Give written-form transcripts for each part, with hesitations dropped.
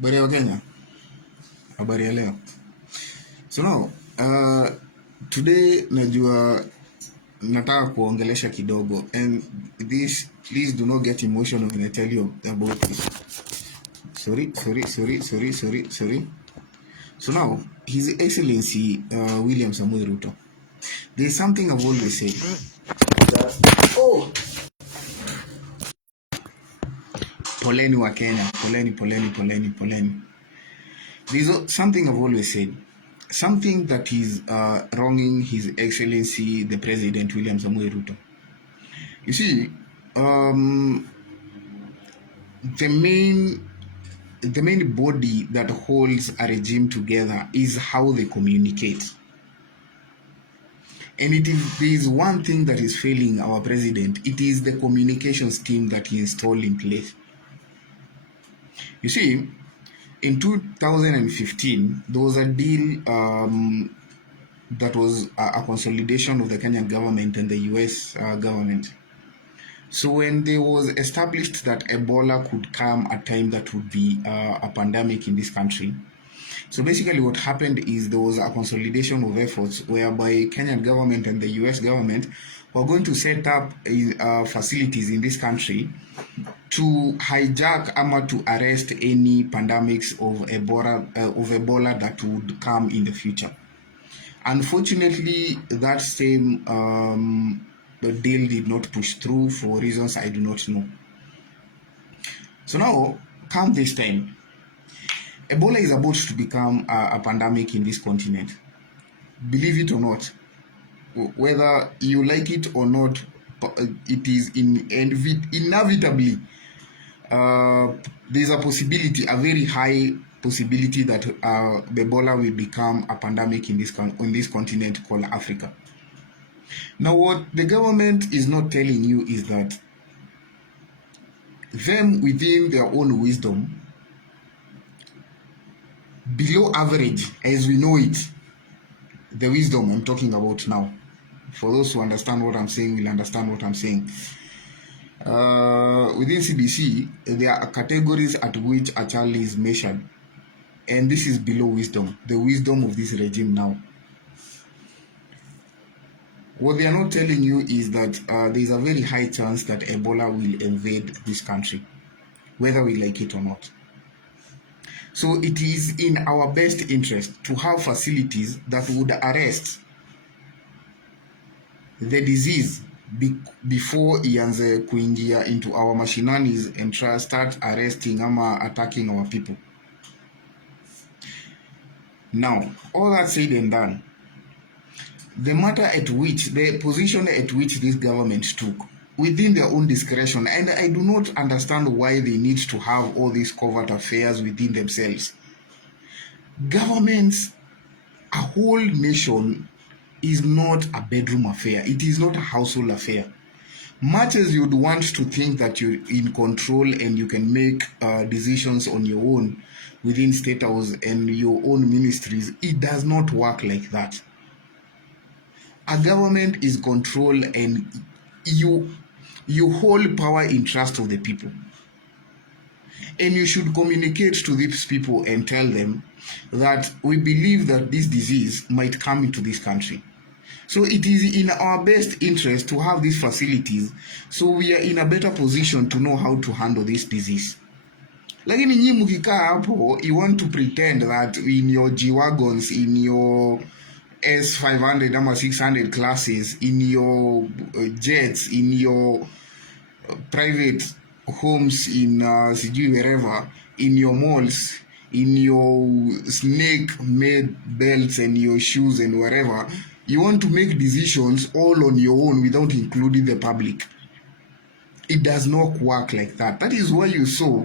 Habari ya Kenya, habari ya leo. So now, today najua nataka kuongelesha kidogo, and this, please do not get emotional when I tell you about this. Sorry. So now, His Excellency William Samuel Ruto. There's something I've always said. Poleni wa Kenya, poleni. There's something I've always said. Something that is wronging His Excellency the President William Samuel Ruto. You see, the main body that holds a regime together is how they communicate. And there is one thing that is failing our president. It is the communications team that he installed in place. You see, in 2015, there was a deal that was a consolidation of the Kenyan government and the US government. So when there was established that Ebola could come at a time that would be a pandemic in this country, so basically what happened is there was a consolidation of efforts whereby Kenyan government and the US government were going to set up facilities in this country to hijack or to arrest any pandemics of Ebola that would come in the future. Unfortunately, that same deal did not push through for reasons I do not know. So now, come this time, Ebola is about to become a pandemic in this continent. Believe it or not, whether you like it or not, it is inevitably there's a possibility, a very high possibility that Ebola will become a pandemic in this continent called Africa. Now, what the government is not telling you is that them within their own wisdom, below average as we know it, the wisdom I'm talking about now, for those who understand what I'm saying will understand what I'm saying. Within CBC, there are categories at which a child is measured, and this is below wisdom, the wisdom of this regime now. What they are not telling you is that there is a very high chance that Ebola will invade this country, whether we like it or not. So it is in our best interest to have facilities that would arrest the disease before ianze kuingia into our machinanis and start arresting or attacking our people. Now, all that said and done, the position at which this government took within their own discretion, and I do not understand why they need to have all these covert affairs within themselves. Governments, a whole nation, is not a bedroom affair. It is not a household affair. Much as you'd want to think that you're in control and you can make decisions on your own within State House and your own ministries, it does not work like that. A government is control, and you hold power in trust of the people. And you should communicate to these people and tell them that we believe that this disease might come into this country. So it is in our best interest to have these facilities so we are in a better position to know how to handle this disease. Lakini nyinyi mkikaa hapo, you want to pretend that in your G-Wagons, in your S500 or 600 classes, in your jets, in your private homes, in wherever, in your malls, in your snake-made belts and your shoes and wherever, you want to make decisions all on your own without including the public. It does not work like that. That is why you saw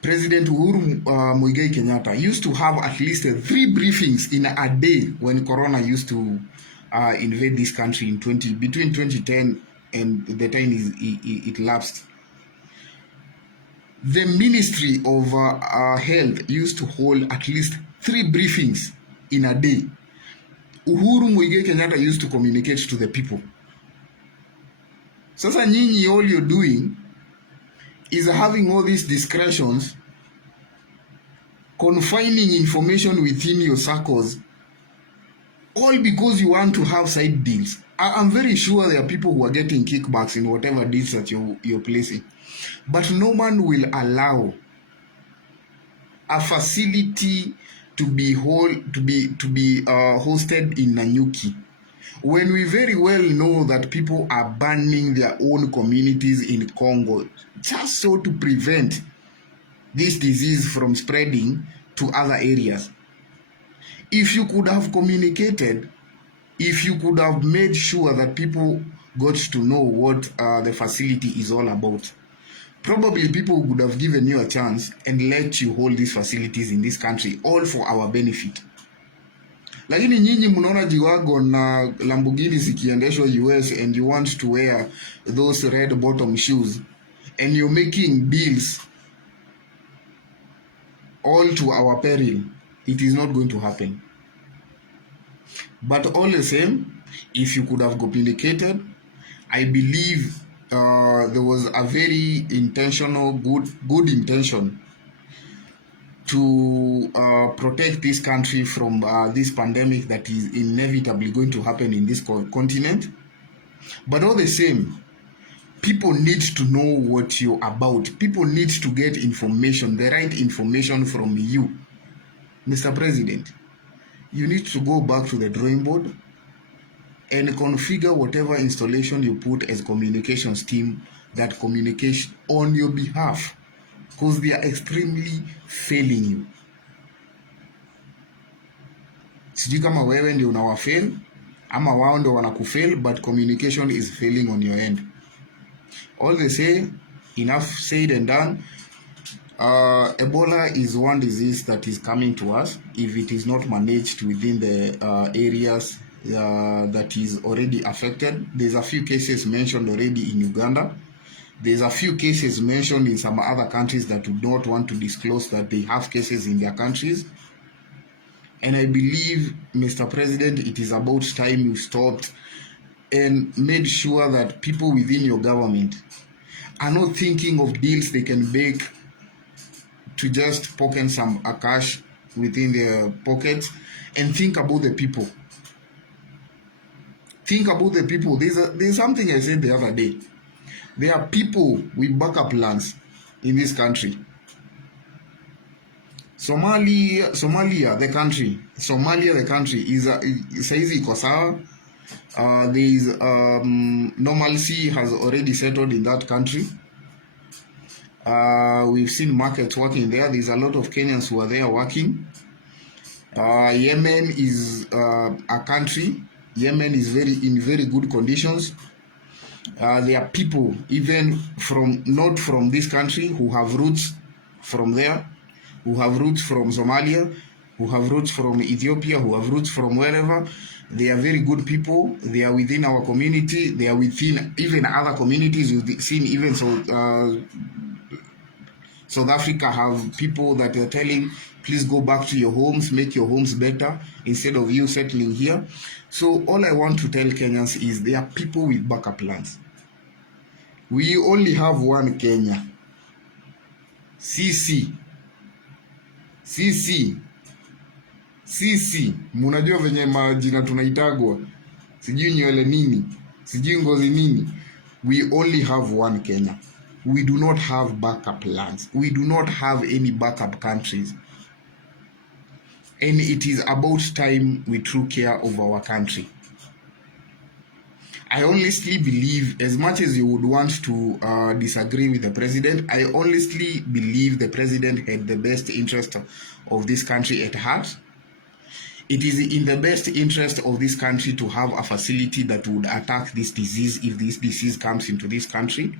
President Uhuru Muigai Kenyatta used to have at least 3 briefings in a day when Corona used to invade this country between 2010 and the time it lapsed. The Ministry of Health used to hold at least 3 briefings in a day. Uhuru Muigai Kenyatta used to communicate to the people. Sasa nyinyi, all you're doing is having all these discretions confining information within your circles, all because you want to have side deals. I'm very sure there are people who are getting kickbacks in whatever deals that you're placing, but no one will allow a facility to be hosted in Nanyuki when we very well know that people are banning their own communities in Congo just so to prevent this disease from spreading to other areas. If you could have communicated, if you could have made sure that people got to know what the facility is all about, probably people would have given you a chance and let you hold these facilities in this country, all for our benefit. Lakini nyinyi mnaona G-Wagon na Lamborghini zikiendeshwa US and you want to wear those red bottom shoes and you're making deals all to our peril. It is not going to happen. But all the same, if you could have communicated, I believe there was a very intentional, good intention to protect this country from this pandemic that is inevitably going to happen in this continent. But all the same, people need to know what you're about. People need to get information, the right information from you. Mr. President, you need to go back to the drawing board and configure whatever installation you put as communications team that communication on your behalf, because they are extremely failing you. Sijui kama wewe ndio unawafail ama wao ndio wanakufail, but communication is failing on your end. All they say, enough said and done. Ebola is one disease that is coming to us if it is not managed within the areas that is already affected. There's a few cases mentioned already in Uganda. There's a few cases mentioned in some other countries that do not want to disclose that they have cases in their countries. And I believe, Mr. President, it is about time you stopped and made sure that people within your government are not thinking of deals they can make to just pocket some cash within their pockets, and think about the people. Think about the people. There's something I said the other day. There are people with backup plans in this country. Somalia, the country is saizi iko sawa. There is normalcy has already settled in that country. We've seen markets working there. There's a lot of Kenyans who are there working. Yemen is a country. Yemen is in very good conditions. There are people even not from this country who have roots from there, who have roots from Somalia, who have roots from Ethiopia, who have roots from wherever. They are very good people. They are within our community. They are within even other communities. We've seen even South Africa have people that are telling, please go back to your homes, make your homes better instead of you settling here. So all I want to tell Kenyans is there are people with backup plans. We only have one Kenya. Sisi, munajua venye majina tunaitagwa, sijui nywele nini, sijui ngozi nini. We only have one Kenya. We do not have backup plans. We do not have any backup countries. And it is about time we took care of our country. I honestly believe, as much as you would want to disagree with the president, I honestly believe the president had the best interest of this country at heart. It is in the best interest of this country to have a facility that would attack this disease if this disease comes into this country.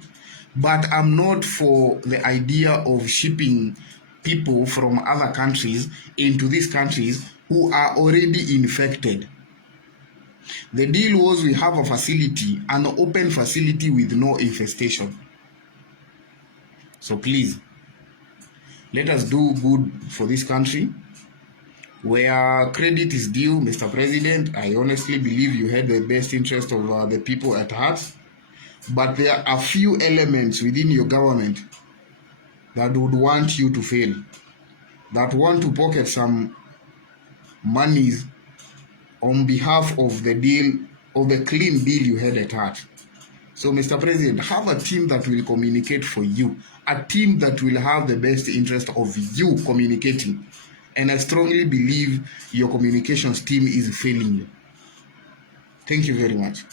But I'm not for the idea of shipping people from other countries into these countries who are already infected. The deal was we have a facility, an open facility with no infestation. So please, let us do good for this country. Where credit is due, Mr. President, I honestly believe you had the best interest of the people at heart. But there are a few elements within your government that would want you to fail. that want to pocket some monies on behalf of the deal, of the clean deal you had at heart. So, Mr. President, have a team that will communicate for you, a team that will have the best interest of you communicating. And I strongly believe your communications team is failing you. Thank you very much.